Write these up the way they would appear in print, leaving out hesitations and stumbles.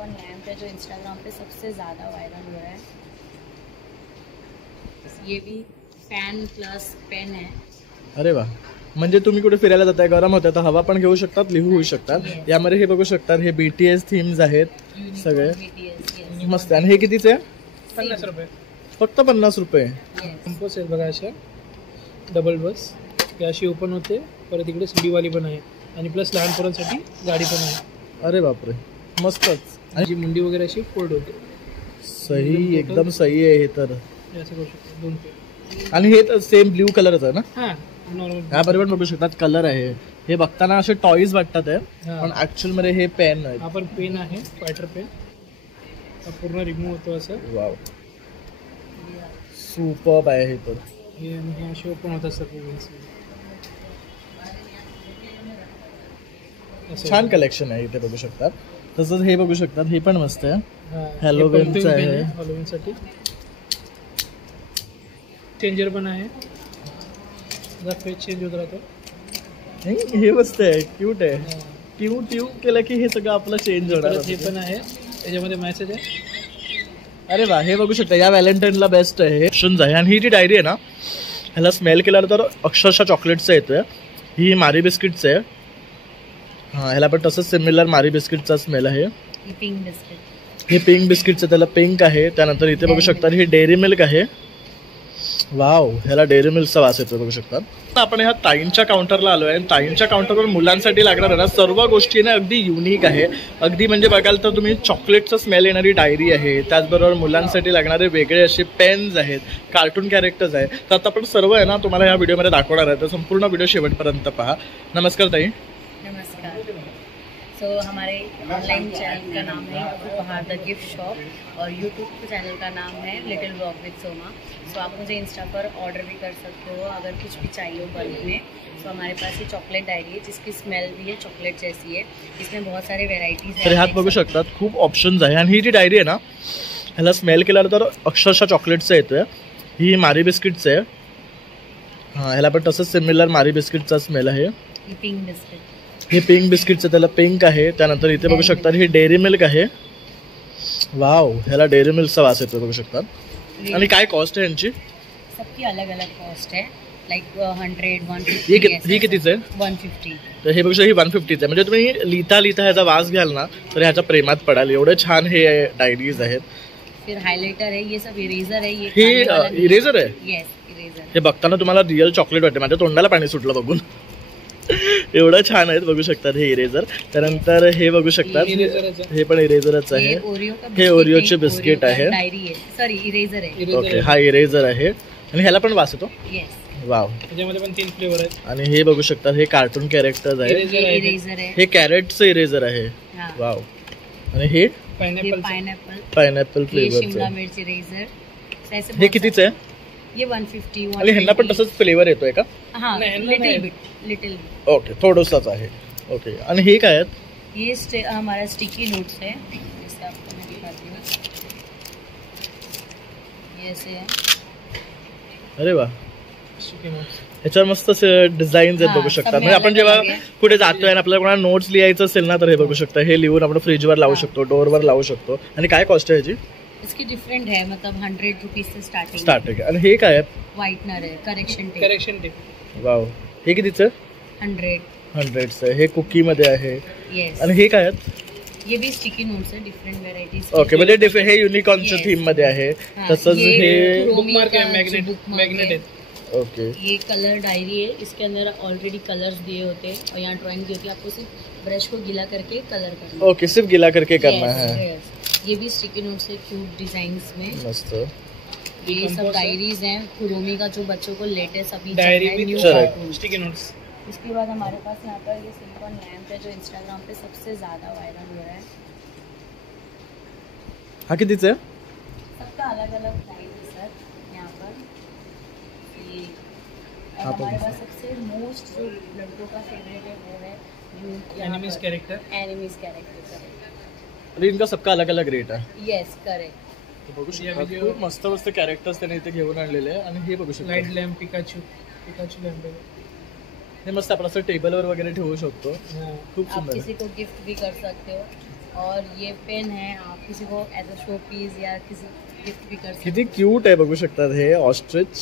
Silicon lamp है जो Instagram पे सबसे ज़्यादा वायरल हो रहा है। ये भी फैन प्लस पेन है। अरे वा, म्हणजे तुम्ही कुठे फिरायला जाताय, गरम होतं तर हवा पण घेऊ शकतात, लिहू होऊ शकतात। यामध्ये हे बघू शकतात, हे BTS थीम्स आहेत सगळे, मस्त। आणि हे कितीचे? 50 रुपये, फक्त 50 रुपये। कंपोज आहे बघा, अशा डबल बस, हे अशी ओपन होते, परत इकडे सीडीवाली पण आहे आणि प्लस लहान पोरांसाठी गाडी पण आहे। अरे बापरे, मस्तच। आणि जी मुंडी वगैरे अशी फोल्ड होते। सही, एकदम सही आहे हे तर। असं करू शकतो, 2 पे। आणि हे तर सेम ब्ल्यू कलरच आहे ना? हां, नॉर्मल। ह्या बरोबर बघू शकतात, कलर आहे हे। बघताना असे टॉयज वाटतात आहे, पण ऍक्च्युअल मध्ये हे पेन आहे। हा पण पेन आहे, फायटर पेन, पूर्ण रिमूव्ह होतो असं। वाव, सुपर्ब आहे हे तर। हे असे ओपन होतात सर्व। छान कलेक्शन आहे इथे बघू शकतात। तसंच हे बघू शकतात, हे पण मस्त आहे, हॅलोविनचं आहे। हॅलोविनसाठी चेंजर पण आहे, फेस चेंज होत राहतो। हे मस्त आहे, क्यूट आहे। ट्यू ट्यू केलं की हे सगळं आपलं चेंज होणार। हे पण आहे, त्याच्यामध्ये मेसेज आहे। अरे वा, हे बघू शकता, या व्हॅलेंटाईनला बेस्ट आहे हे ऑप्शन्स आहे। आणि ही जी डायरी आहे ना, ह्याला स्मेल केलं तर अक्षरशः चॉकलेटचं येतोय। ही मारी बिस्किटचं आहे। हां, ह्याला पण तसंच सिमिलर मारी बिस्किटचा स्मेल आहे। पिंक बिस्किट, हे पिंक बिस्किटचं, त्याला पिंक आहे। त्यानंतर इथे बघू शकता, हे डेअरी मिल्क आहे। वाव, ह्याला डेअरी मिल्कचा वास येतो बघू शकतात। आपण ह्या ताईंच्या काउंटरला आलो आहे। ताईंच्या काउंटरवर मुलांसाठी लागणार ना सर्व गोष्टी ना अगदी युनिक आहे। अगदी म्हणजे बघाल तर तुम्ही चॉकलेटचं स्मेल येणारी डायरी आहे, त्याचबरोबर मुलांसाठी लागणारे वेगळे असे पेन्स आहेत, कार्टून कॅरेक्टर्स आहे। तर आता आपण सर्व आहे ना तुम्हाला ह्या व्हिडिओमध्ये दाखवणार आहे, तर संपूर्ण व्हिडिओ शेवटपर्यंत पहा। नमस्कार ताई। नमस्कार। सो हमारे ऑनलाइन चैनल का नाम है उपहार द गिफ्ट शॉप और यूट्यूब चैनल का नाम है लिटिल वॉक विद सोमा। सो आप मुझे इंस्टा पर ऑर्डर भी कर सकते हो अगर कुछ भी चाहिए हो बल्क में। सो हमारे पास ये चॉकलेट डायरी है जिसकी स्मेल भी है चॉकलेट जैसी है। इसमें बहुत सारे वेराइटीज है। तर ह्यात बघू शकतात खूप ऑप्शन्स आहे। आणि ही जी डायरी आहे ना, ह्याला स्मेल केलं तर अक्षरशः चॉकलेटचं येतोय। ही मारी बिस्किटचं आहे। हां, ह्याला पण तसंच सिमिलर मारी बिस्किटचा स्मेल आहे। पिंक बिस्किट, हे पिंक बिस्किटचं, त्याला पिंक आहे। त्यानंतर इथे बघू शकतात, हे डेअरी मिल्क आहे। वाव, ह्याला डेअरी मिल्कचा वास येतो बघू शकतात। आणि काय कॉस्ट आहे यांची? सबकी अलग अलग कॉस्ट है, लाइक 100, 150। ही कितीचं आहे? 150। तर हे बघू शकता, ही 150चं आहे। म्हणजे तुम्ही लिहिता लिहिता ह्याचा वास घ्याल ना तर ह्याच्या प्रेमात पडाल, एवढे छान हे डायरीज आहेत। फिर हाइलाइटर है, ये सब इरेजर है। हे इरेजर आहे? Yes, eraser. हे बघताना तुम्हाला रिअल चॉकलेट वाटते, माझ्या तोंडाला पाणी सुटलं बघून। एवढं छान आहेत बघू शकतात हे इरेजर। त्यानंतर हे बघू शकतात, हे पण इरेजरच आहे। हे ओरिओचे बिस्किट आहे, डायरी आहे, सॉरी इरेजर आहे। ओके, हा इरेजर आहे। आणि ह्याला पण वास येतो? यस। वाव, त्याच्यामध्ये पण 3 फ्लेवर आहेत। आणि हे बघू शकतात, हे कार्टून कॅरेक्टर्स आहे। इरेजर आहे, हे कॅरेटचं इरेजर आहे। वाव, आणि हे पायनॅपल फ्लेवरचं। शिमला मिर्च इरेजर। हे कितीचं आहे? ये 150। आणि ह्यांना पण तसंच फ्लेवर येतोय का? हाँ, लिटिल। ओके, थोडंसंच आहे। ओके, आणि हे काय आहेत? ये हमारा स्टिकी नोट्स है, जैसे आपको मैं दिखाती हूँ। ये ऐसे है। अरे वा, ह्याच्यावर मस्त डिझाईन्स आहेत बघू शकता। म्हणजे आपण जेव्हा कुठे जातोय आणि आपल्याला कोणाला नोट्स लिहायचं असेल ना तर हे बघू शकता, हे लिहून आपण फ्रीजवर लावू शकतो, डोअरवर लावू शकतो। आणि काय कॉस्ट आहे ह्याची? इसकी डिफरेंट है, मतलब 100 रुपीज से स्टार्टिंग आहे। आणि हे काय आहे? व्हाइटनर है, करेक्शन टेप। वाव, हे कितीचं? 100चं आहे। हे कुकी मध्ये आहे। यस। आणि हे काय आहेत? ये भी स्टिकी नोट्स है, डिफरेंट वेराइटीज। ओके, म्हणजे हे युनिकॉर्नच्या थीम मध्ये आहे। तसंच हे बुकमार्क है, मैग्नेट है। ओके, ये कलर डायरी है, इसके अंदर ऑलरेडी कलर्स दिए होते हैं और यहाँ ड्राइंग दी होती है, आपको सिर्फ ब्रश को गीला करके कलर करना। ओके, सिर्फ गीला करके करना है। ये भी स्टिकी नोट्स है, क्यूट डिजाइन्स में, मस्त। ये सब डायरीज हैं कुरोमी का, जो बच्चों को लेटेस्ट अभी डायरी स्टिकी नोट्स। उसके बाद हमारे पास यहाँ पर ये सिलिकॉन लैम्प है जो इंस्टाग्राम पे सबसे ज़्यादा वायरल हो रहा है। हा कितीचं आहे? सबका अलग अलग प्राइस है सर यहाँ पर। ये और हमारे पास सबसे मोस्ट जो लड़कों का फेवरेट है वो है एनिमीज कैरेक्टर। और इनका सबका अलग अलग रेट आहे। Yes, correct. बघू शकता, खूप मस्त मस्त कॅरेक्टर्स त्यांनी इथे घेऊन आणलेले आहे। आणि हे बघू शकता, लाइट लॅम्प, पिकाचू लॅम्प आहे। हे मस्त आपण असं टेबलवर वगैरे ठेवू शकतो। खूप आप सुंदर किसी को गिफ्ट भी कर सकते हो। और ये पेन है, आप किसी को एज अ शो पीस या किसी गिफ्ट भी कर सकते किती क्यूट आहे बघू शकतात हे ऑस्ट्रिच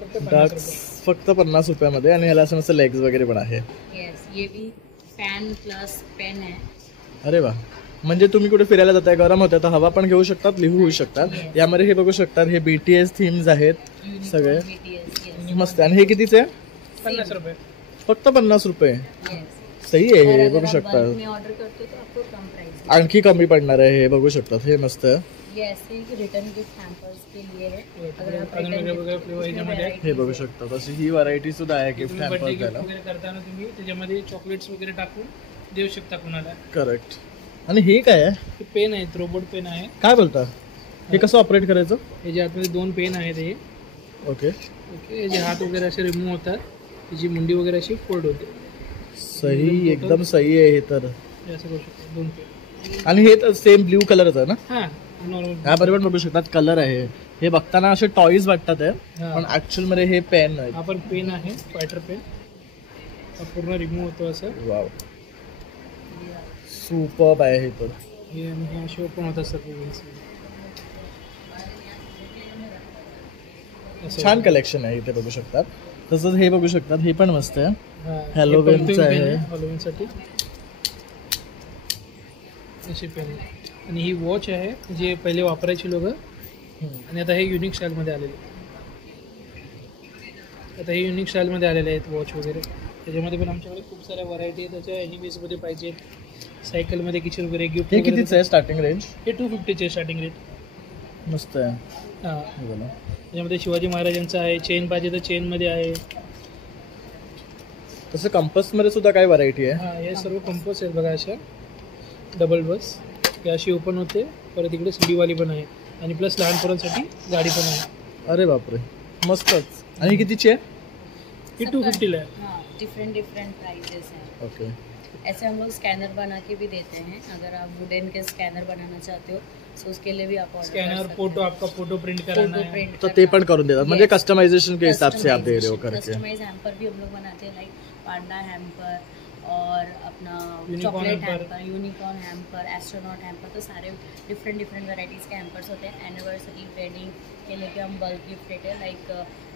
फक्त 50 डक्स, फक्त 50 रुपयामध्ये. आणि ह्याला असं मस्त लेग्स वगैरे पण आहे. यस, ये भी फैन प्लस पेन है. अरे वा, म्हणजे तुम्ही कुठे फिरायला जाताय, गरम होतं तर हवा पण घेऊ शकतात, लिहू होऊ शकतात. Yes. यामध्ये हे बघू शकतात, हे BTS थीम्स आहेत सगळे. BTS, yes. मस्त. आणि हे कितीचे? 50 रुपये. फक्त 50 रुपये. Yes. सही आहे और हे, अगर बघू आप शकतात. bulk में ऑर्डर करते हो तो आपको कम प्राइस. आणखी कमी पडणार आहे हे, बघू शकतात. हे मस्त आहे. ये ऐसे ही रिटर्न गिफ्ट हॅम्पर्स के लिए है. अगर आप अजून रिटर्न वेगवेगळे फ्लेवर ह्याच्यामध्ये आहेत. हे बघू शकतात. अशी ही व्हरायटी सुद्धा आहे गिफ्ट तुम्ही बर्थडे हॅम्पर गिफ्ट द्यायला. वगैरे करताना तुम्ही त्याच्यामध्ये चॉकलेट्स वगैरे टाकून देऊ शकता कुणाला. करेक्ट. आणि हे काय आहे? हे पेन आहे, रोबोट पेन आहे. काय बोलता? हे कसं ऑपरेट करायचं? याच्या आतमध्ये 2 पेन आहेत हे. ओके ओके, याचे हात वगैरे असे रिमूव्ह होतात, त्याची मुंडी वगैरे अशी फोल्ड होते. सही, एकदम सही आहे हे तर. हे असं करू शकतो. 2 पेन. आणि हे तर सेम ब्ल्यू कलरच आहे ना? हां, नॉर्मल. याबरोबर बघू शकतात कलर आहे. हे बघताना असे टॉईज वाटतात आहे, हां. पण ऍक्च्युअल मध्ये हे पेन आहे. हा पण पेन आहे, फायटर पेन. हा पूर्ण रिमूव्ह होतो असं. वाव, सुपर्ब आहे हे तर. हे आणि हे असे ओपन होतात सर्व पेन्स. छान कलेक्शन आहे इथे बघू शकतात. तसंच हे बघू शकतात, हे पण मस्त आहे. Halloween चं आहे. हॅलोविनसाठी अशी पेन आहे. आणि ही वॉच आहे, जे पहिले वापरायची लोक, आणि आता हे युनिक स्टाईलमध्ये आलेले. आता हे युनिक स्टाईलमध्ये आलेले आहेत वॉच वगैरे. त्याच्यामध्ये पण आमच्याकडे खूप साऱ्या व्हरायटी आहेत. त्याच्या ॲनिमेजमध्ये पाहिजे, सायकलमध्ये, किचन वगैरे गिफ्ट. हे कितीचं आहे स्टार्टिंग रेंज? हे 250चे स्टार्टिंग रेट. मस्त आहे. हां, हे बघा. त्याच्यामध्ये शिवाजी महाराजांचं आहे. चेन पाहिजे तर चेनमध्ये आहे. तसं कंपस मध्ये सुद्धा काय व्हरायटी आहे? हां, हे सर्व कंपोज आहेत बघा. अशा डबल बस, हे अशी ओपन होते. परत इकडे सीडीवाली पण आहे, आणि प्लस लहान पोरांसाठी गाडी पण आहे. अरे बापरे, मस्तच. आणि कितीची आहे? ही 250ला आहे. हाँ, डिफरेंट डिफरेंट प्राइजेस हैं. ओके. ऐसे हम लोग स्कैनर बना के भी देते हैं. अगर आप वुडन के स्कैनर बनाना चाहते हो तो उसके लिए भी आप ऑर्डर स्कैनर, फोटो, आपका फोटो प्रिंट कराना फोटो है. प्रिंट तो ते पण करून देतात, म्हणजे कस्टमाइजेशन के हिसाब से आप दे रहे हो करके. कस्टमाइज हैम्पर भी हम लोग बनाते हैं, लाइक पांडा हैम्पर और अपना Unicorn chocolate hamper. Hamper, unicorn hamper, astronaut hamper. तो सारे डिफरेंट डिफरेंट वैरायटीज़ के हैम्पर्स होते हैं. एनिवर्सरी, वेडिंग के लेके हम बल्क गिफ्ट देते हैं. लाइक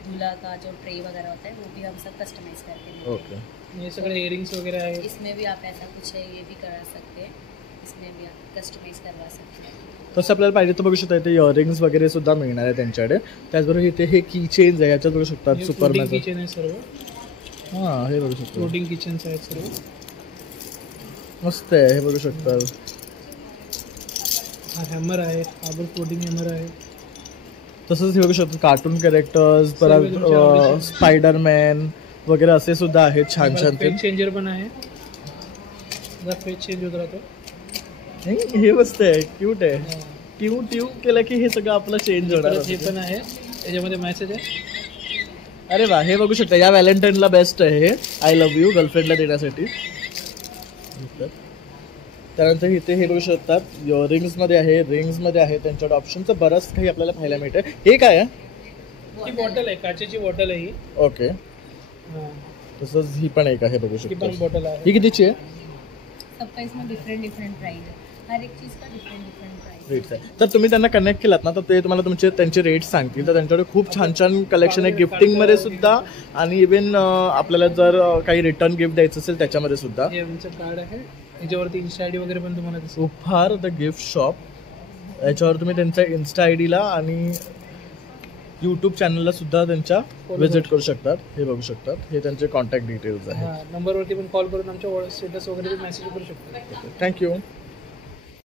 दूल्हा का जो ट्रे वगैरह होता है वो भी हम सब कस्टमाइज करके देते हैं. ओके. हे सगळे इयरिंग्स वगैरे आहे. इसमें भी आप ऐसा कुछ है ये भी करा सकते हैं. इसमें भी आप कस्टमाइज करवा सकते हैं. तसं आपल्याला पाहिजे तर बघू शकता, इथे इयरिंग्स वगैरे सुद्धा मिळणार आहे त्यांच्याकडे. त्याचबरोबर इथे हे की चेन्स आहे, याच्यात बघू शकतात हे सुपर फ्लोटिंग किचन आहे सर्व. हां, हे बघू शकतो. फ्लोटिंग किचन्स आहेत सर्व. मस्त आहे हे, बघू शकतात. हा हॅमर आहे, हा पण फ्लोटिंग हॅमर आहे. तसंच हे बघू शकतो कार्टून कॅरेक्टर्स, परत स्पायडरमॅन वगैरे असे सुद्धा आहेत छान छान. ते फेस चेंजर पण आहे. फेस चेंज होत राहतो. हे मस्त आहे, क्यूट आहे. ट्यू ट्यू केलं की हे सगळं आपलं चेंज होणार. परत हे पण आहे, त्याच्यामध्ये मेसेज आहे. अरे वा, हे बघू शकता. या व्हॅलेंटाईनला बेस्ट आहे हे, आय लव्ह यू गर्लफ्रेंडला देण्यासाठी. त्यानंतर इथे हे बघू शकतात, इयरिंग्समध्ये आहे, रिंग्समध्ये आहे. त्यांच्याकडे ऑप्शनचं बरंच काही आपल्याला पाहायला मिळतं. हे काय आहे? ही बॉटल आहे, काचेची बॉटल आहे ही. ओके. हां, तसंच ही पण एक आहे, बघू ही पण शकता. बॉटल आहे. ही कितीची आहे? सबका इसमें डिफरेंट डिफरेंट प्राइस है. हर एक चीज़ का डिफरेंट डिफरेंट प्राइस. रेट्स आहे. तर तुम्ही त्यांना कनेक्ट केलात ना, तर ते तुम्हाला त्यांचे रेट्स सांगतील. तर त्यांच्याकडे खूप छान छान कलेक्शन आहे गिफ्टिंगमध्ये सुद्धा, आणि इव्हन आपल्याला जर काही रिटर्न गिफ्ट द्यायचं असेल त्याच्यामध्ये सुद्धा. हे आमचं कार्ड आहे, याच्यावरती इन्स्टा आयडी वगैरे पण तुम्हाला दिसेल. उपहार द गिफ्ट शॉप, याच्यावर तुम्ही त्यांच्या इन्स्टा आयडीला आणि यूट्यूब चॅनलला सुद्धा त्यांच्या व्हिजिट करू शकतात. हे बघू शकतात, हे त्यांचे कॉन्टॅक्ट डिटेल्स आहेत. हां, नंबरवरती पण कॉल करून आमच्या स्टेटस वगैरे मेसेज करू शकतो. थँक्यू.